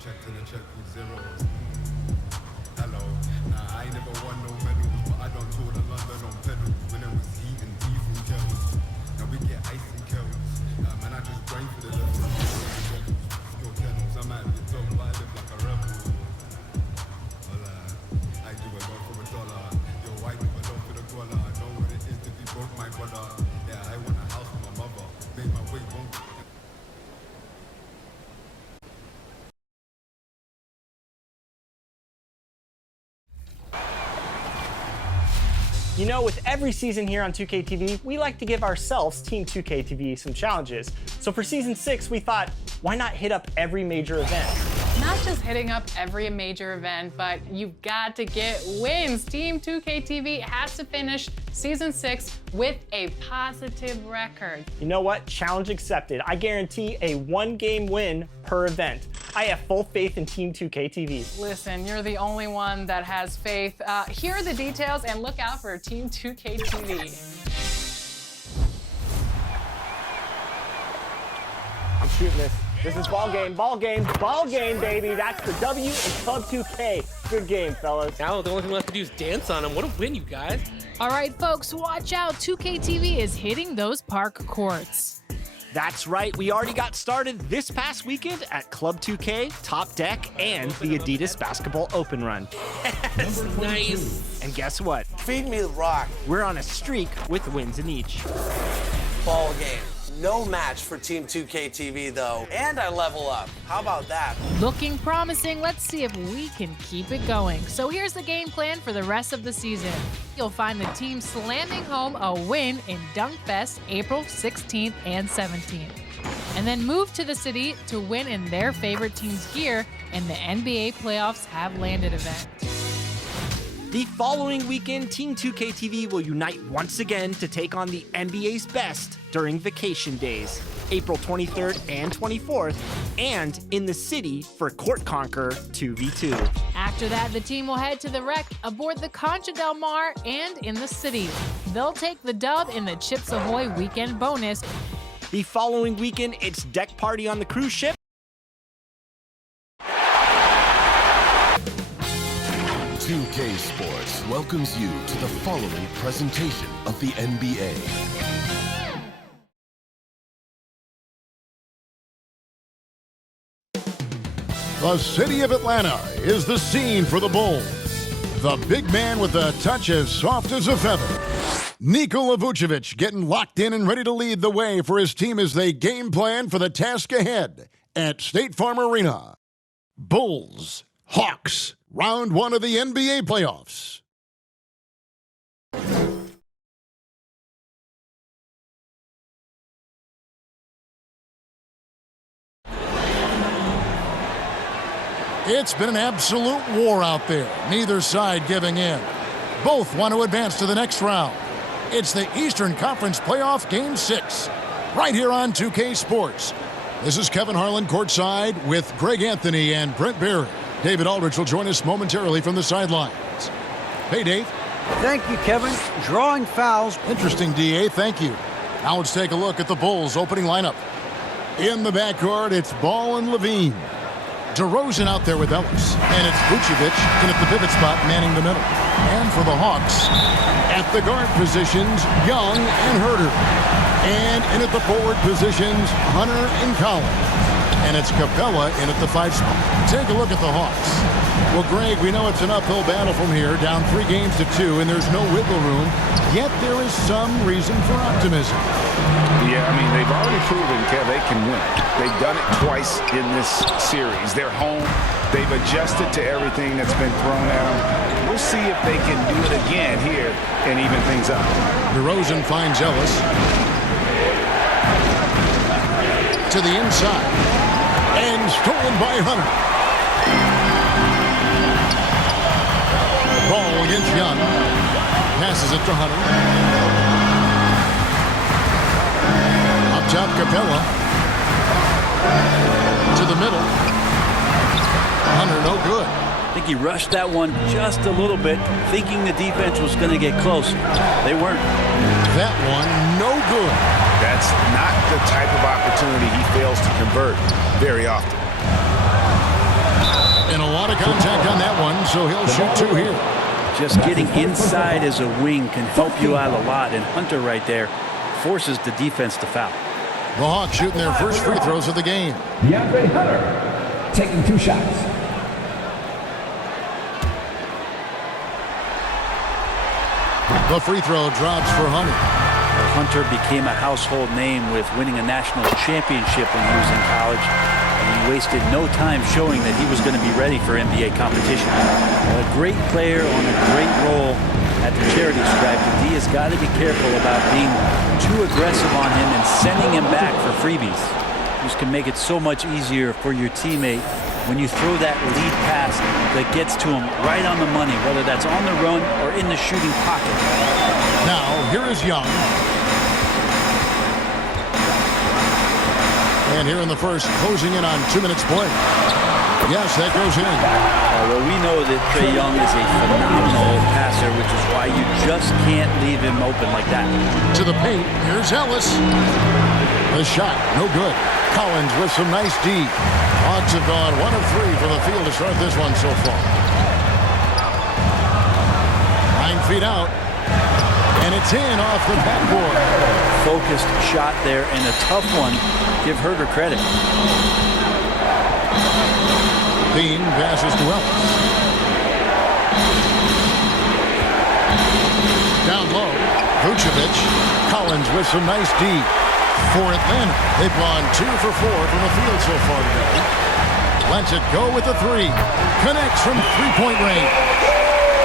checked in a check with zeros. Hello, nah, I ain't never won no medals, but I done tour the London on pedals when it was heat and tea from kettles. Now we get ice and kettles. Man, I just grind for the levels. Your kennels, I'm at the top, but I live like a rebel. Well, I do a lot for a dollar. Yo, I do a lot for the dollar. I know what it is to be broke, my brother. Yeah, I want a house for my mother. Make my way, won't be. You know, with every season here on 2K TV, we like to give ourselves, Team 2K TV, some challenges. So for Season 6, we thought, why not hit up every major event? Not just hitting up every major event, but you've got to get wins. Team 2K TV has to finish Season 6 with a positive record. You know what? Challenge accepted. I guarantee a one-game win per event. I have full faith in Team 2K TV. Listen, you're the only one that has faith. Here are the details, and look out for Team 2K TV. I'm shooting this. This is ball game, baby. That's the W in Club 2K. Good game, fellas. Now the only thing left to do is dance on him. What a win, you guys. All right, folks, watch out. 2K TV is hitting those park courts. That's right. We already got started this past weekend at Club 2K, Top Deck, and the Adidas Basketball Open Run. That's nice. And guess what? Feed me the rock. We're on a streak with wins in each. Ball game. No match for Team 2K TV, though. And I level up. How about that? Looking promising. Let's see if we can keep it going. So here's the game plan for the rest of the season. You'll find the team slamming home a win in Dunkfest April 16th and 17th. And then move to the city to win in their favorite team's gear in the NBA Playoffs Have Landed event. The following weekend, Team 2K TV will unite once again to take on the NBA's best during vacation days, April 23rd and 24th, and in the city for Court Conquer 2v2. After that, the team will head to the Rec aboard the Concha Del Mar and in the city. They'll take the dub in the Chips Ahoy weekend bonus. The following weekend, it's deck party on the cruise ship. 2K Sports welcomes you to the following presentation of the NBA. The city of Atlanta is the scene for the Bulls. The big man with a touch as soft as a feather. Nikola Vucevic getting locked in and ready to lead the way for his team as they game plan for the task ahead at State Farm Arena. Bulls, Hawks, round one of the NBA playoffs. It's been an absolute war out there, neither side giving in. Both want to advance to the next round. It's the Eastern Conference Playoff Game 6, right here on 2K Sports. This is Kevin Harlan courtside with Greg Anthony and Brent Barry. David Aldridge will join us momentarily from the sidelines. Hey, Dave. Thank you, Kevin. Drawing fouls. Interesting, DA. Thank you. Now let's take a look at the Bulls' opening lineup. In the backcourt, it's Ball and Levine. DeRozan out there with Ellis. And it's Vucevic in at the pivot spot, manning the middle. And for the Hawks, at the guard positions, Young and Herter. And in at the forward positions, Hunter and Collins. And it's Capella in at the 5 spot. Take a look at the Hawks. Well, Greg, we know it's an uphill battle from here, down 3 games to 2, and there's no wiggle room. Yet there is some reason for optimism. Yeah, I mean, they've already proven, Kev, they can win. They've done it twice in this series. They're home. They've adjusted to everything that's been thrown at them. We'll see if they can do it again here and even things up. DeRozan finds Ellis. To the inside. And stolen by Hunter. Ball against Young. Passes it to Hunter. Up top, Capella. To the middle. Hunter, no good. I think he rushed that one just a little bit, thinking the defense was going to get closer. They weren't. That one, no good. That's not the type of opportunity he fails to convert very often. And a lot of contact on that one, so he'll shoot 2 here. Just getting inside as a wing can help you out a lot, and Hunter right there forces the defense to foul. The Hawks shooting their first free throws of the game. DeAndre Hunter taking 2 shots. The free throw drops for Hunter. Hunter became a household name with winning a national championship when he was in college, and he wasted no time showing that he was going to be ready for NBA competition. A great player on a great role at the charity stripe. The D has got to be careful about being too aggressive on him and sending him back for freebies. This can make it so much easier for your teammate when you throw that lead pass that gets to him right on the money, whether that's on the run or in the shooting pocket. Now, here is Young. And here in the first, closing in on 2 minutes play. Yes, that goes in. Well, we know that Trae Young is a phenomenal passer, which is why you just can't leave him open like that. To the paint, here's Ellis. The shot, no good. Collins with some nice D. Hawks have gone 1 of 3 from the field to start this one so far. 9 feet out. And it's in off the backboard. Focused shot there and a tough one. Give Herter credit. Bean passes to Ellis. Down low, Vucevic. Collins with some nice D. For Atlanta, they've gone 2 for 4 from the field so far today. Lets it go with the 3. Connects from 3-point range.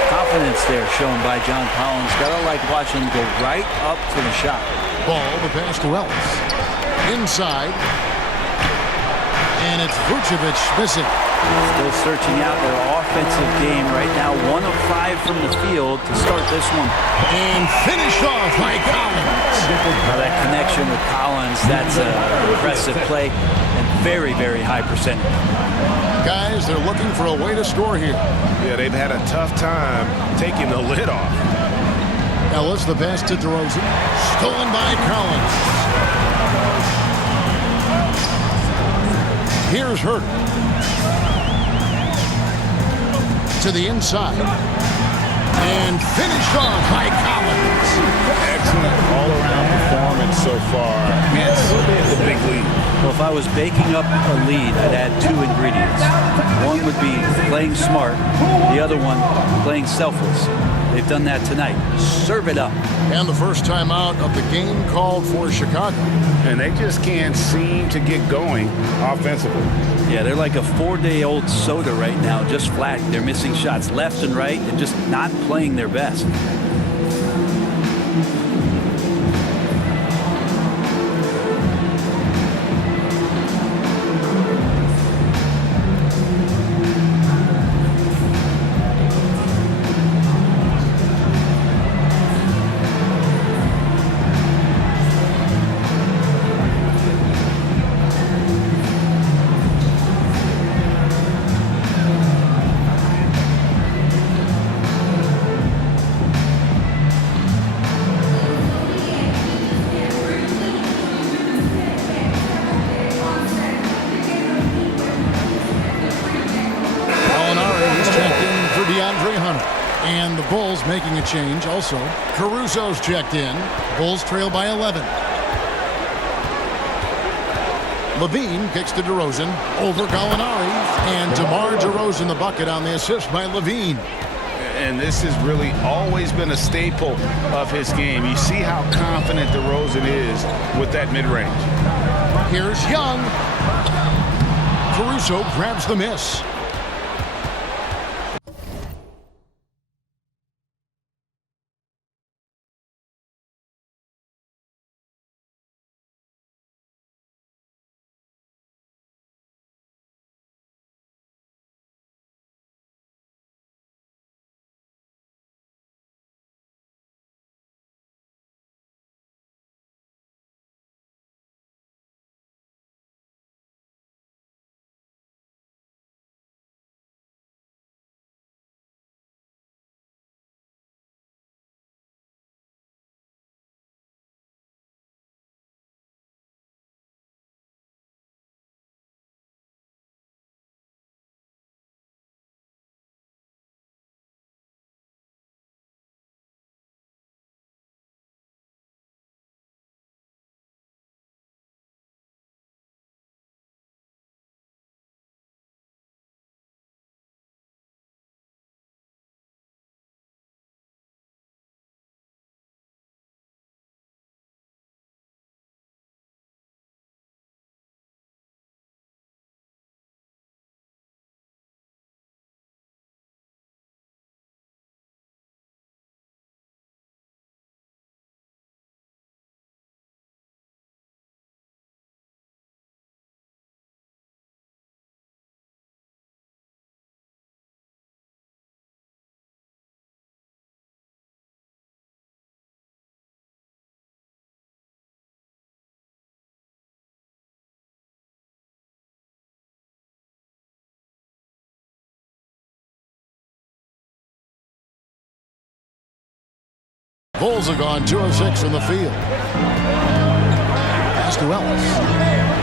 Confidence there shown by John Collins. Gotta like watching him go right up to the shot. Ball, the pass to Ellis. Inside. And it's Vucevic missing. Still searching out their offensive game right now. 1 of 5 from the field to start this one. And finished off by Collins. Now that connection with Collins, that's an impressive play and very, very high percentage. Guys, they're looking for a way to score here. Yeah, they've had a tough time taking the lid off. Ellis, the pass to DeRozan. Stolen by Collins. Here's Herter. To the inside. And finished off by Collins. Excellent all-around performance so far. It's the big lead. Well, if I was baking up a lead, I'd add 2 ingredients. One would be playing smart. The other one, playing selfless. They've done that tonight. Serve it up. And the first time out of the game called for Chicago. And they just can't seem to get going offensively. Yeah, they're like a 4-day-old soda right now, just flat. They're missing shots left and right and just not playing their best. And the Bulls making a change also. Caruso's checked in. Bulls trail by 11. Levine kicks to DeRozan. Over Gallinari. And DeMar DeRozan the bucket on the assist by Levine. And this has really always been a staple of his game. You see how confident DeRozan is with that mid-range. Here's Young. Caruso grabs the miss. Bulls have gone 2 of 6 from the field. Pass to Ellis.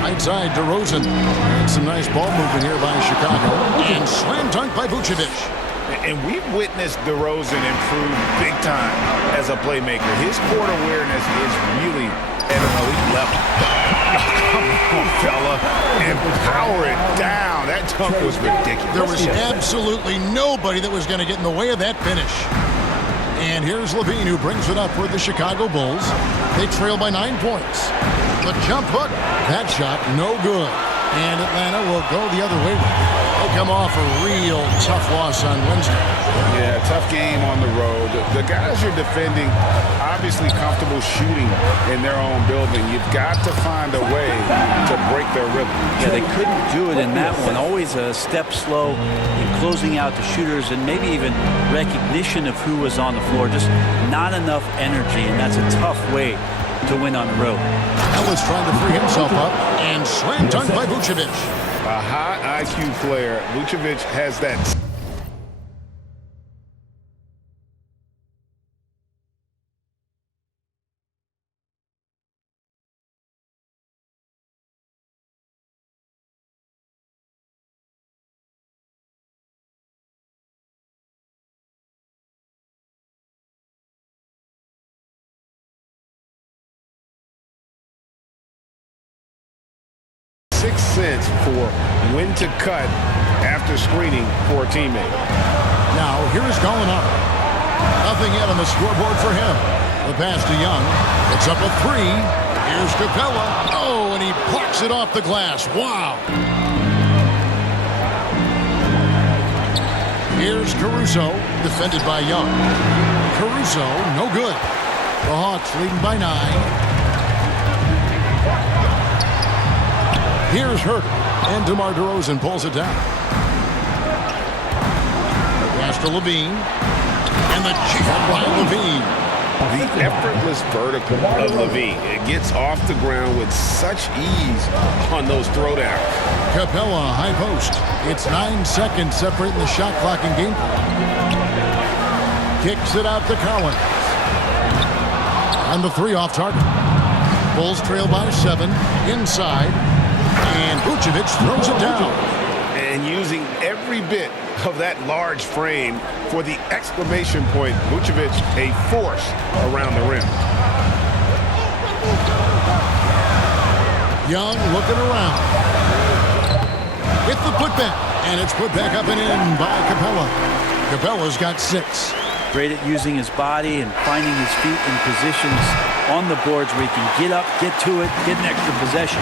Right side, DeRozan. And some nice ball movement here by Chicago. And slam dunk by Vucevic. And we've witnessed DeRozan improve big time as a playmaker. His court awareness is really at an elite level. Come on, fella. And power it down. That dunk was ridiculous. There was absolutely nobody that was going to get in the way of that finish. And here's Levine, who brings it up for the Chicago Bulls. They trail by 9 points. The jump hook, that shot, no good. And Atlanta will go the other way. They come off a real tough loss on Wednesday. Yeah, tough game on the road. The guys you're defending, obviously comfortable shooting in their own building. You've got to find a way to break their rhythm. Yeah, they couldn't do it in that one. Always a step slow in closing out the shooters and maybe even recognition of who was on the floor. Just not enough energy, and that's a tough way to win on the road. Ellis trying to free himself up, and slam dunk by Vucevic. A high IQ player. Vucevic has that. Sense for when to cut after screening for a teammate. Now here's Gallinari. Nothing yet on the scoreboard for him. The pass to Young. It's up a 3. Here's Capella. Oh, and he plucks it off the glass. Wow. Here's Caruso, defended by Young. Caruso, no good. The Hawks leading by 9. Here's Herter, and DeMar DeRozan pulls it down. Pass to Levine, and the jam by Levine. The effortless vertical of Levine. It gets off the ground with such ease on those throwdowns. Capella, high post. It's 9 seconds separating the shot clock and game clock. Kicks it out to Collins. And the 3 off target. Bulls trail by 7, inside. And Vucevic throws it down. And using every bit of that large frame for the exclamation point, Vucevic a force around the rim. Young looking around. With the putback. And it's put back up and in by Capella. Capella's got 6. Great at using his body and finding his feet in positions on the boards where he can get up, get to it, get an extra possession.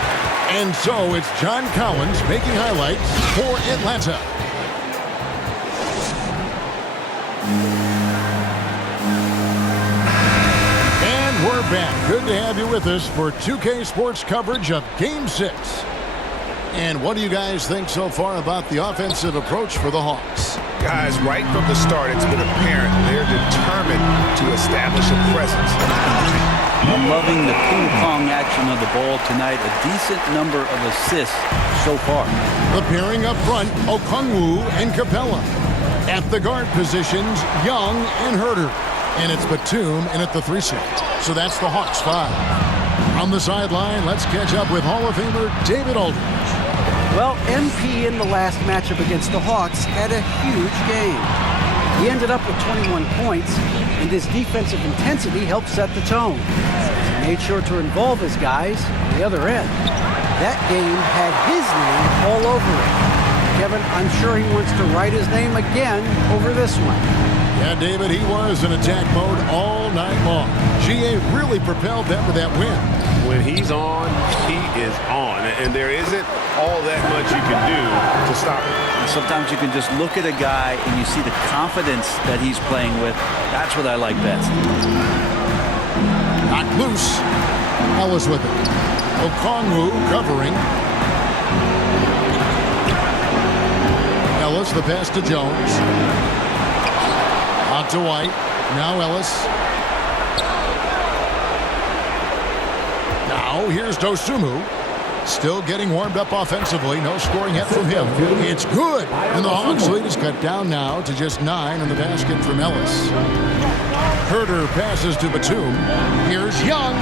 And so it's John Collins making highlights for Atlanta. And we're back. Good to have you with us for 2K Sports coverage of Game 6. And what do you guys think so far about the offensive approach for the Hawks? Guys, right from the start, it's been apparent they're determined to establish a presence. I'm loving the ping-pong action of the ball tonight. A decent number of assists so far. The pairing up front, Okongwu and Capella. At the guard positions, Young and Herter. And it's Batum in at the 3 slot. So that's the Hawks 5. On the sideline, let's catch up with Hall of Famer David Aldridge. Well, MP in the last matchup against the Hawks had a huge game. He ended up with 21 points, and his defensive intensity helped set the tone. He made sure to involve his guys on the other end. That game had his name all over it. Kevin, I'm sure he wants to write his name again over this one. Yeah, David, he was in attack mode all night long. GA really propelled them to that win. When he's on, he is on. And there isn't all that much you can do to stop him. And sometimes you can just look at a guy and you see the confidence that he's playing with. That's what I like best. Not loose. Ellis with it. Okongwu covering. Ellis, the pass to Jones. Out to White. Now Ellis. Now here's Dosunmu. Still getting warmed up offensively. No scoring yet from him. It's good. And the Hawks lead is cut down now to just 9 on the basket from Ellis. Herter passes to Batum. Here's Young.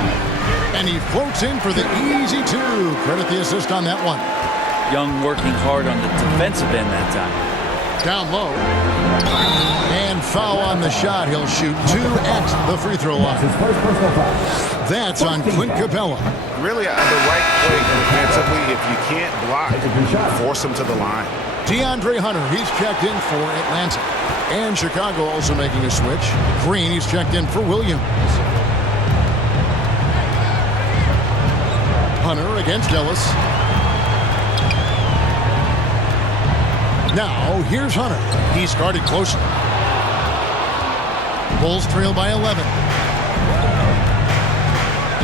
And he floats in for the easy 2. Credit the assist on that one. Young working hard on the defensive end that time. Down low. And foul on the shot. He'll shoot 2 at the free throw line. That's on Clint Capella. Really the right play defensively. If you can't block, force him to the line. DeAndre Hunter, he's checked in for Atlanta. And Chicago also making a switch. Green, he's checked in for Williams. Hunter against Ellis. Now, here's Hunter. He's guarded closely. Bulls trail by 11.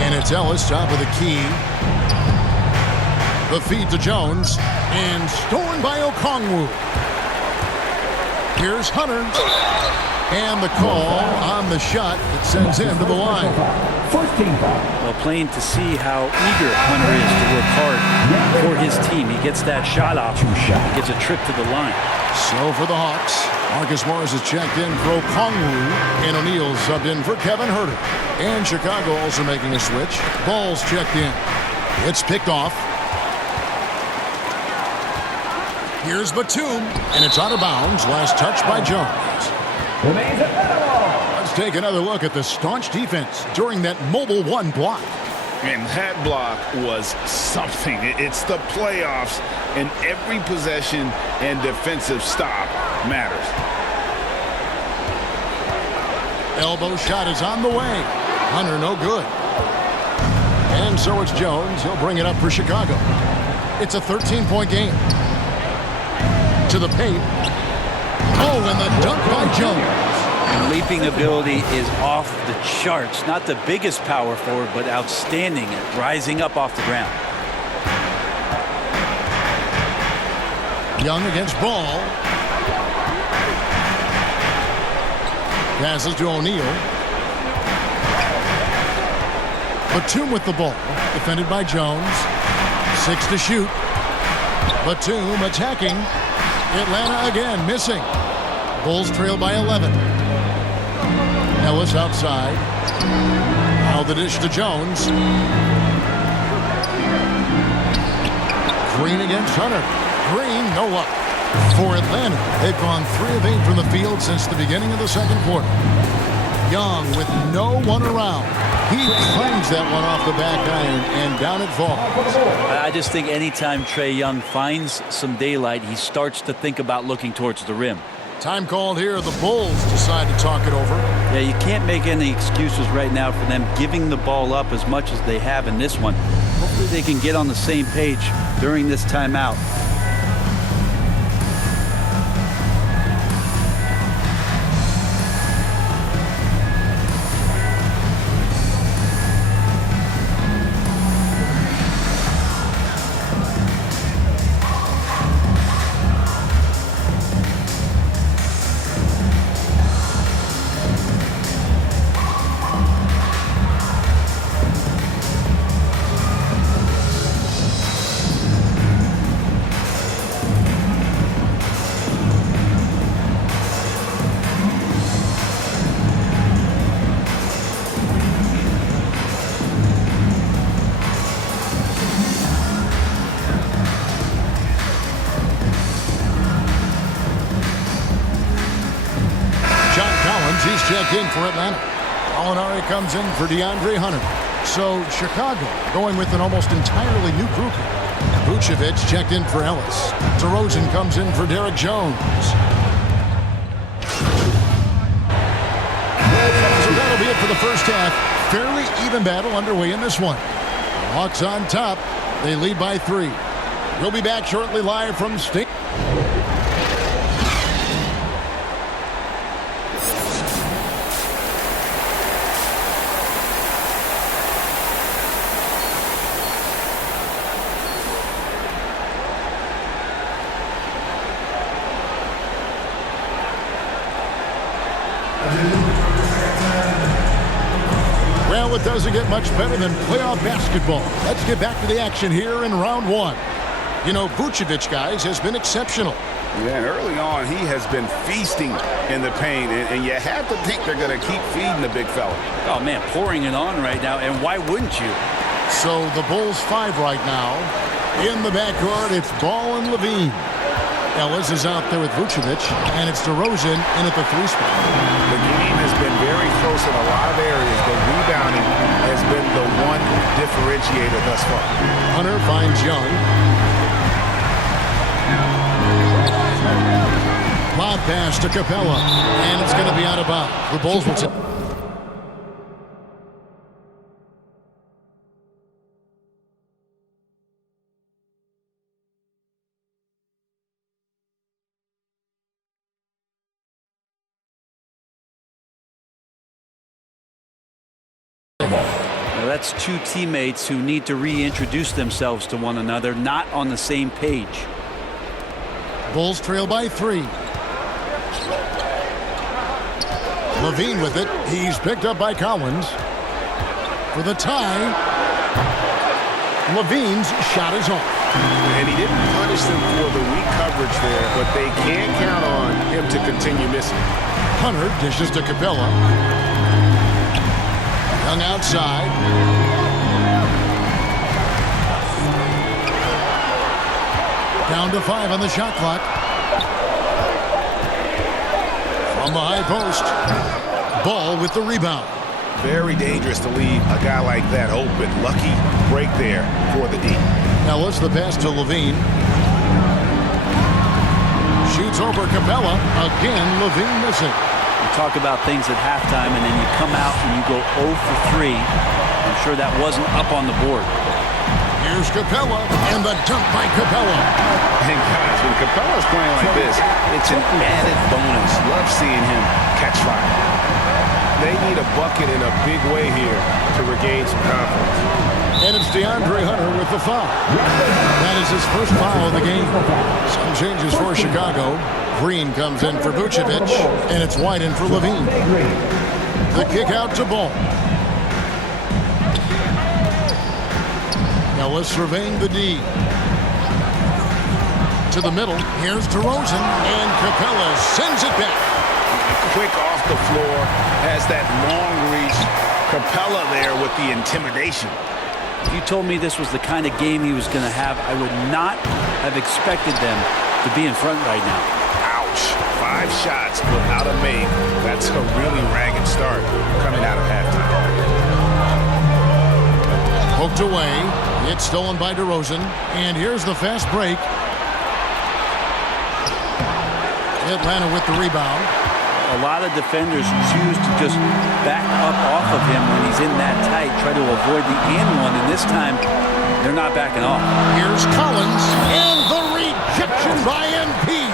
And it's Ellis, top of the key. The feed to Jones. And stolen by Okongwu. Here's Hunter. And the call on the shot that sends him to the line. Well, plain to see how eager Hunter is to work hard for his team. He gets that shot off. He gets a trip to the line. So for the Hawks, Marcus Morris is checked in for Okongwu. And O'Neal subbed in for Kevin Herter. And Chicago also making a switch. Ball's checked in. It's picked off. Here's Batum. And it's out of bounds. Last touch by Jones. Let's take another look at the staunch defense during that Mobile 1 block. And that block was something. It's the playoffs, and every possession and defensive stop matters. Elbow shot is on the way. Hunter no good. And so it's Jones. He'll bring it up for Chicago. It's a 13-point game. To the paint. Oh, and the dunk by Jones. Leaping ability is off the charts. Not the biggest power forward, but outstanding at rising up off the ground. Young against Ball. Passes to O'Neal. Batum with the ball. Defended by Jones. 6 to shoot. Batum attacking. Atlanta again missing. Bulls trail by 11. Ellis outside. Now the dish to Jones. Green against Hunter. Green, no luck. For Atlanta, they've gone 3 of 8 from the field since the beginning of the second quarter. Young with no one around. He clangs that one off the back iron, and down it falls. I just think anytime Trae Young finds some daylight, he starts to think about looking towards the rim. Time called here. The Bulls decide to talk it over. Yeah, you can't make any excuses right now for them giving the ball up as much as they have in this one. Hopefully they can get on the same page during this timeout. He's checked in for Atlanta. Molinari comes in for DeAndre Hunter. So Chicago going with an almost entirely new group. Vucevic checked in for Ellis. DeRozan comes in for Derek Jones. So that'll be it for the first half. Fairly even battle underway in this one. Hawks on top. They lead by 3. We'll be back shortly live from State. Well, it doesn't get much better than playoff basketball. Let's get back to the action here in round one. You know, Vucevic, guys, has been exceptional. Yeah, and early on, he has been feasting in the paint, and you have to think they're going to keep feeding the big fella. Oh, man, pouring it on right now, and why wouldn't you? So the Bulls 5 right now. In the backcourt, it's Ball and Levine. Ellis is out there with Vucevic, and it's DeRozan in at the 3 spot. The game has been very close in a lot of areas, but rebounding has been the one differentiator thus far. Hunter finds Young. Lob pass to Capella, and it's going to be out of bounds. The Bulls will take. Now, that's two teammates who need to reintroduce themselves to one another, not on the same page. Bulls trail by 3. Levine with it. He's picked up by Collins. For the tie. Levine's shot is off. And he didn't punish them for the weak coverage there, but they can count on him to continue missing. Hunter dishes to Capella. Young outside. Down to 5 on the shot clock. From the high post. Ball with the rebound. Very dangerous to leave a guy like that open. Lucky break there for the D. Now let's the pass to Levine. Shoots over Capella. Again, Levine missing. You talk about things at halftime, and then you come out and you go 0 for 3. I'm sure that wasn't up on the board. Here's Capella, and the dunk by Capella. And guys, when Capella's playing like this, it's an added bonus. Love seeing him catch fire. They need a bucket in a big way here to regain some confidence. And it's DeAndre Hunter with the foul. That is his first foul of the game. Some changes for Chicago. Green comes in for Vucevic, and it's White in for Levine. The kick out to Ball. Ellis surveying the D. To the middle. Here's DeRozan, and Capella sends it back. Quick off the floor, has that long reach. Capella there with the intimidation. If you told me this was the kind of game he was going to have, I would not have expected them to be in front right now. Ouch. 5 shots without a make. That's a really ragged start coming out of halftime. Poked away. It's stolen by DeRozan. And here's the fast break. Atlanta with the rebound. A lot of defenders choose to just back up off of him when he's in that tight, try to avoid the and one, and this time they're not backing off. Here's Collins, and the rejection by MP.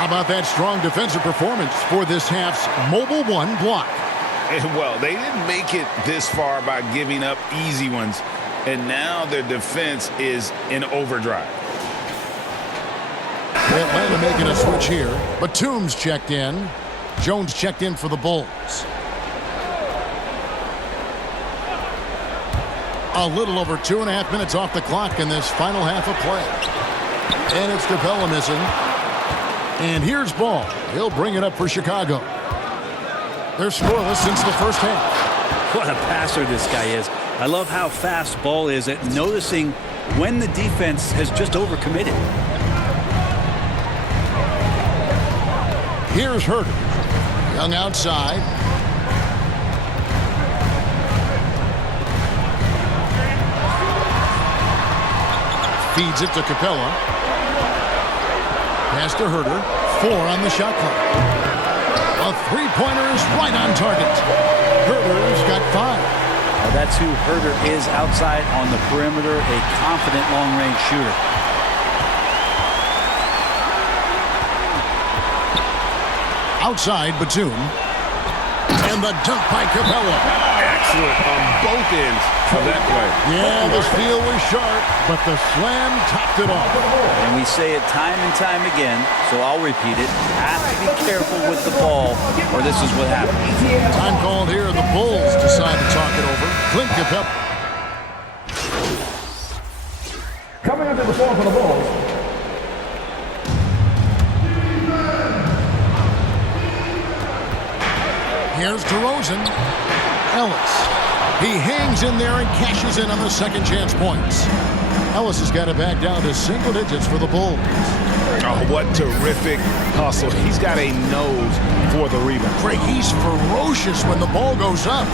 How about that strong defensive performance for this half's Mobile One block? Well, they didn't make it this far by giving up easy ones, and now their defense is in overdrive. Atlanta making a switch here. Batum's checked in. Jones checked in for the Bulls. A little over 2.5 minutes off the clock in this final half of play. And it's Capella missing. And here's Ball. He'll bring it up for Chicago. They're scoreless since the first half. What a passer this guy is. I love how fast Ball is at noticing when the defense has just overcommitted. Here's Herter. Young outside. Feeds it to Capella. Pass to Herter. 4 on the shot clock. A three-pointer is right on target. Herter's got 5. Well, that's who Herter is outside on the perimeter, a confident long-range shooter. Outside, Batum. And the dunk by Capella. Excellent on both ends of that play. Yeah, the steal was sharp, but the slam topped it off. And we say it time and time again, so I'll repeat it. Have to be careful with the ball, or this is what happens. Time called here, and the Bulls decide to talk it over. Clint Capella. Coming under the ball for the Bulls. Here's DeRozan. Ellis. He hangs in there and cashes in on the second chance points. Ellis has got it back down to single digits for the Bulls. Oh, what terrific hustle. He's got a nose for the rebound. Craig, he's ferocious when the ball goes up.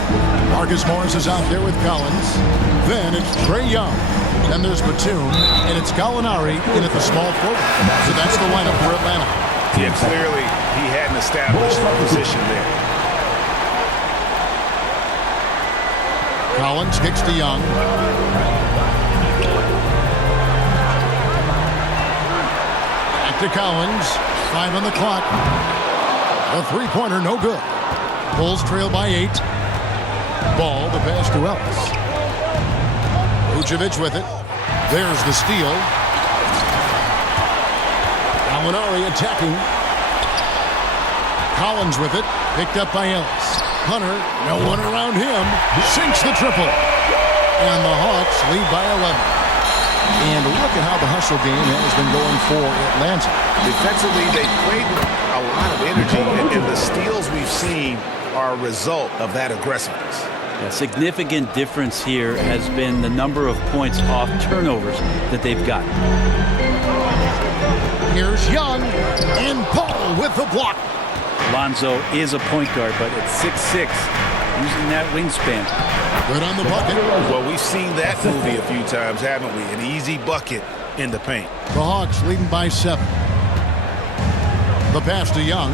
Marcus Morris is out there with Collins. Then it's Trae Young. Then there's Batum. And it's Gallinari in at the small forward. So that's the lineup for Atlanta. Yeah, clearly he hadn't established a position there. Collins kicks to Young. Back to Collins. 5 on the clock. The three-pointer, no good. Bulls trail by 8. Ball, the pass to Ellis. Vucevic with it. There's the steal. Gallinari attacking. Collins with it. Picked up by Ellis. Hunter, no one around him, sinks the triple. And the Hawks lead by 11. And look at how the hustle game has been going for Atlanta. Defensively, they played with a lot of energy, and the steals we've seen are a result of that aggressiveness. A significant difference here has been the number of points off turnovers that they've gotten. Here's Young, and Paul with the block. Lonzo is a point guard, but at 6'6", using that wingspan. Good on the bucket. Well, we've seen that movie a few times, haven't we? An easy bucket in the paint. The Hawks leading by 7. The pass to Young.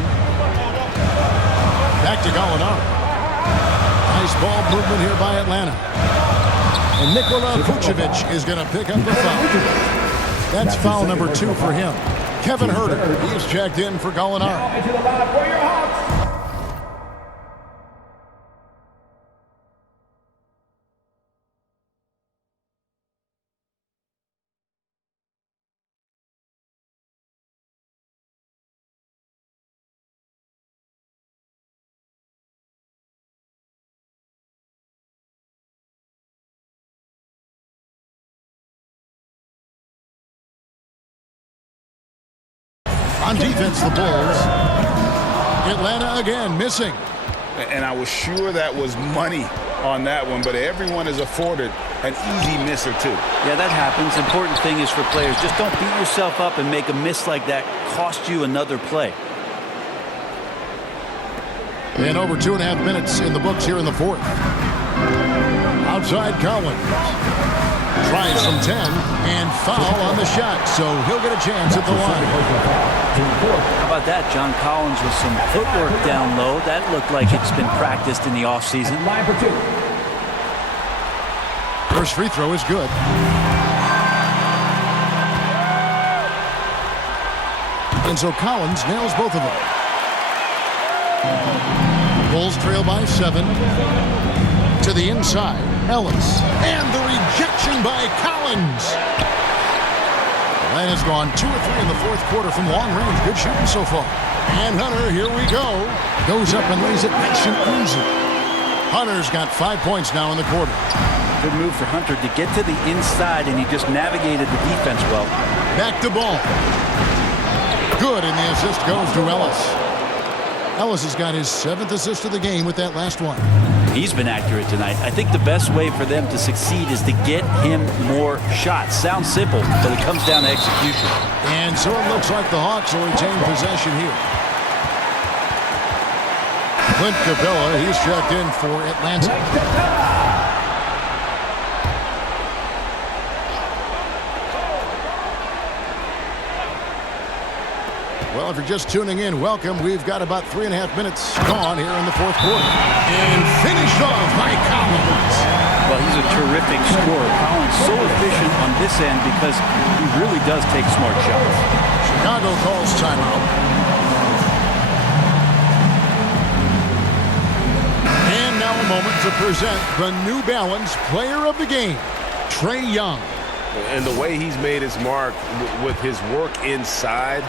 Back to Gallinari. Nice ball movement here by Atlanta. And Nikola Vucevic is going to pick up the foul. That's foul number 2 for him. Kevin Huerter, he's checked in for Gallinari. Into the lineup for your Hawks. On defense, the Bulls. Atlanta again missing. And I was sure that was money on that one, but everyone is afforded an easy miss or two. Yeah, that happens. Important thing is for players, just don't beat yourself up and make a miss like that cost you another play. And over 2.5 minutes in the books here in the fourth. Outside Collins. Tries from 10 and foul on the shot, so he'll get a chance at the line. How about that? John Collins with some footwork down low. That looked like it's been practiced in the offseason. Line for 2. First free throw is good. And so Collins nails both of them. Bulls trail by 7. To the inside, Ellis. And the rejection by Collins. Atlanta's gone 2 of 3 in the fourth quarter from long range. Good shooting so far. And Hunter, here we go. Goes up and lays it nice and easy. Hunter's got 5 points now in the quarter. Good move for Hunter to get to the inside, and he just navigated the defense well. Back to ball. Good, and the assist goes to Ellis. Ellis has got his 7th assist of the game with that last one. He's been accurate tonight. I think the best way for them to succeed is to get him more shots. Sounds simple, but it comes down to execution. And so it looks like the Hawks will retain possession here. Clint Capella, he's checked in for Atlanta. Well, if you're just tuning in, welcome. We've got about 3.5 minutes gone here in the fourth quarter. And finished off by Collins. Well, he's a terrific scorer. Collins so efficient on this end because he really does take smart shots. Chicago calls timeout. moment to present the New Balance Player of the Game, Trae Young. And the way he's made his mark with his work inside,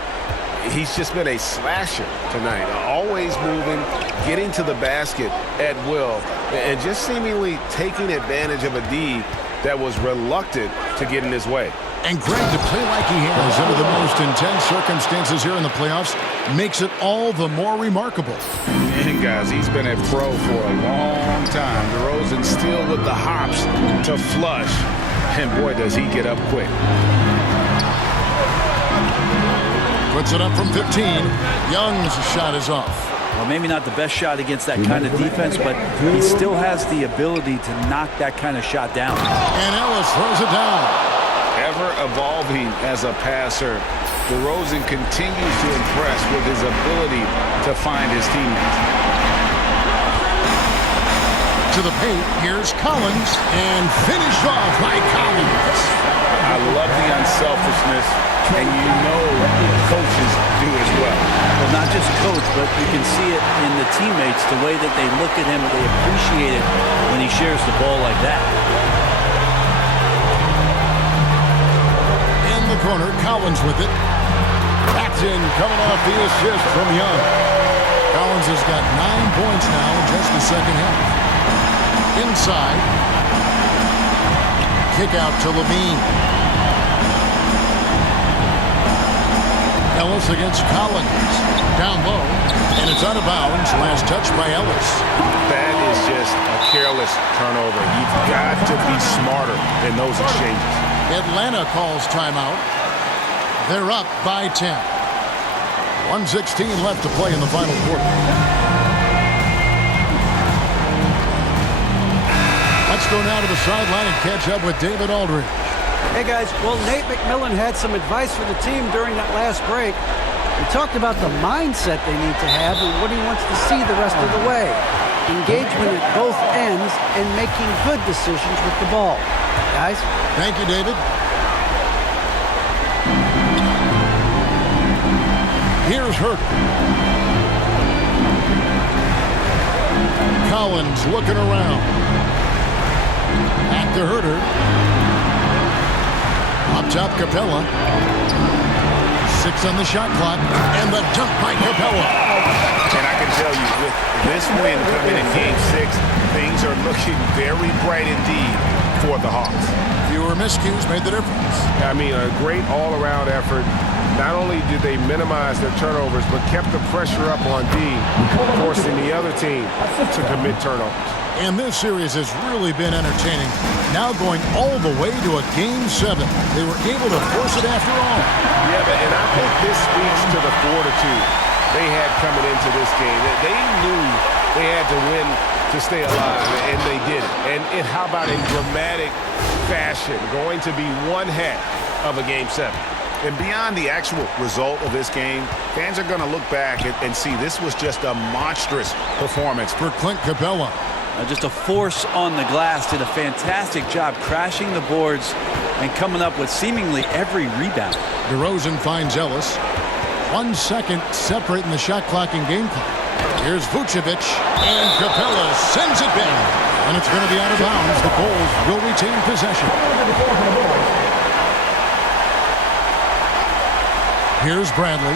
he's just been a slasher tonight. Always moving, getting to the basket at will, and just seemingly taking advantage of a D that was reluctant to get in his way. And Greg, to play like he has under the most intense circumstances here in the playoffs makes it all the more remarkable. And guys, he's been a pro for a long time. DeRozan still with the hops to flush. And boy, does he get up quick. Puts it up from 15. Young's shot is off. Well, maybe not the best shot against that kind of defense, but he still has the ability to knock that kind of shot down. And Ellis throws it down. Ever evolving as a passer, DeRozan continues to impress with his ability to find his teammates. To the paint, here's Collins, and finished off by Collins. I love the unselfishness, and you know coaches do as well. Well, not just coach, but you can see it in the teammates, the way that they look at him, they appreciate it when he shares the ball like that. In the corner, Collins with it. Paxton coming off the assist from Young. Collins has got 9 points now in just the second half. Inside. Kick out to Levine. Ellis against Collins. Down low. And it's out of bounds. Last touch by Ellis. That is just a careless turnover. You've got to be smarter in those exchanges. Atlanta calls timeout. They're up by 10. 1:16 left to play in the final quarter. Let's go now to the sideline and catch up with David Aldridge. Hey guys, well, Nate McMillan had some advice for the team during that last break. He talked about the mindset they need to have and what he wants to see the rest of the way. Engagement at both ends and making good decisions with the ball. Guys? Thank you, David. Here's Hurt. Collins looking around. Back to Herter. Up top, Capella. 6 on the shot clock. And the dunk by Capella. And I can tell you, with this win coming in Game 6, things are looking very bright indeed for the Hawks. Fewer miscues made the difference. I mean, a great all-around effort. Not only did they minimize their turnovers, but kept the pressure up on D, forcing the other team to commit turnovers. And this series has really been entertaining. Now going all the way to a Game 7. They were able to force it after all. Yeah, and I think this speaks to the fortitude they had coming into this game. They knew they had to win to stay alive, and they did it. And how about in dramatic fashion, going to be one heck of a Game 7. And beyond the actual result of this game, fans are going to look back and see this was just a monstrous performance for Clint Capella. Just a force on the glass, did a fantastic job crashing the boards and coming up with seemingly every rebound. DeRozan finds Ellis. 1 second separating the shot clock and game clock. Here's Vucevic, and Capella sends it back. And it's going to be out of bounds. The Bulls will retain possession. Here's Bradley.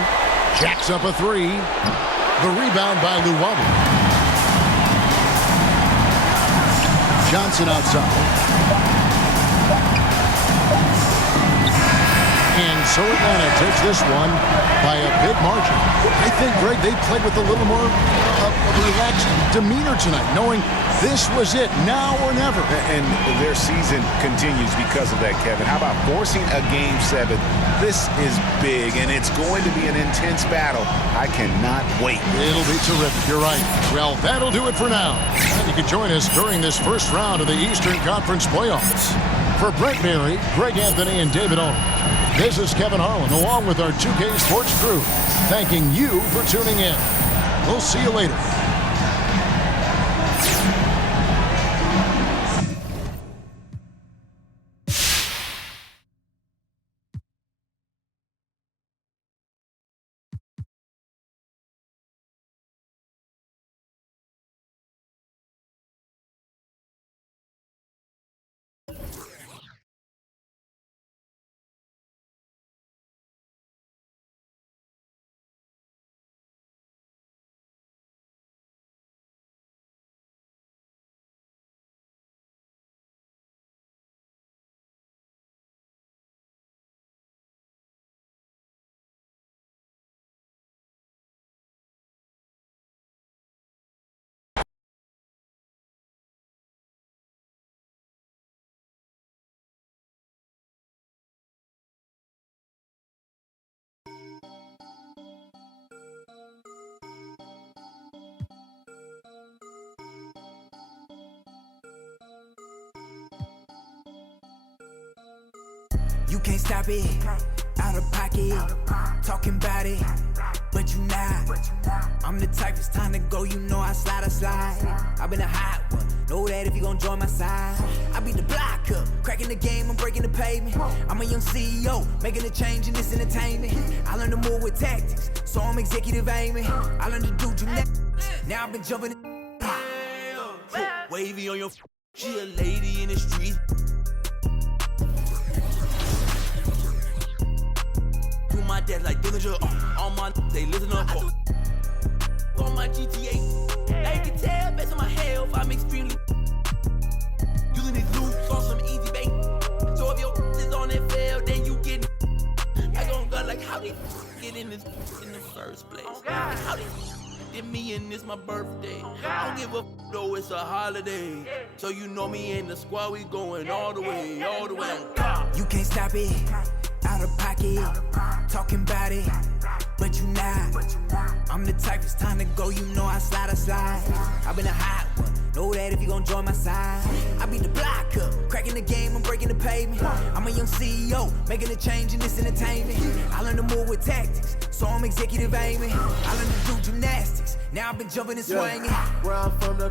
Jacks up a 3. The rebound by Luwawu. Johnson outside. And so Atlanta takes this one by a big margin. I think, Greg, they played with a little more relaxed demeanor tonight, knowing this was it, now or never. And their season continues because of that, Kevin. How about forcing a Game 7? This is big, and it's going to be an intense battle. I cannot wait. It'll be terrific. You're right. Well, that'll do it for now. And you can join us during this first round of the Eastern Conference playoffs. For Brent Barry, Greg Anthony, and David Aldridge, this is Kevin Harlan, along with our 2K Sports crew, thanking you for tuning in. We'll see you later. You can't stop it. Out of pocket. Talking about it. But you not. I'm the type, it's time to go. You know I slide. I've been a hot one. Know that if you gon' join my side. I beat the block up. Cracking the game, I'm breaking the pavement. I'm a young CEO. Making a change in this entertainment. I learned to move with tactics. So I'm executive aiming. I learned to do gymnastics. Now I've been jumping in. Wavy on your she a lady in the street. Do my dad like Dillinger. All my they listen up. On my GTA. They can tell based on my health, I'm extremely using these loops on some easy bait. So if your is on that fail, then you get I gon' go like how they get in this in the first place. Like how they did me and this my birthday. I don't give a though it's a holiday. So you know me and the squad, we going all the way, all the way. You can't stop it. Out of pocket. Talking about it. But you not. I'm the type, it's time to go. You know I slide. I've been a hot one. Know that if you gon' join my side. I beat the block up. Cracking the game, I'm breaking the pavement. I'm a young CEO. Making a change in this entertainment. I learned to move with tactics. So I'm executive aiming. I learned to do gymnastics. Now I've been jumping and swinging. Where I'm from, the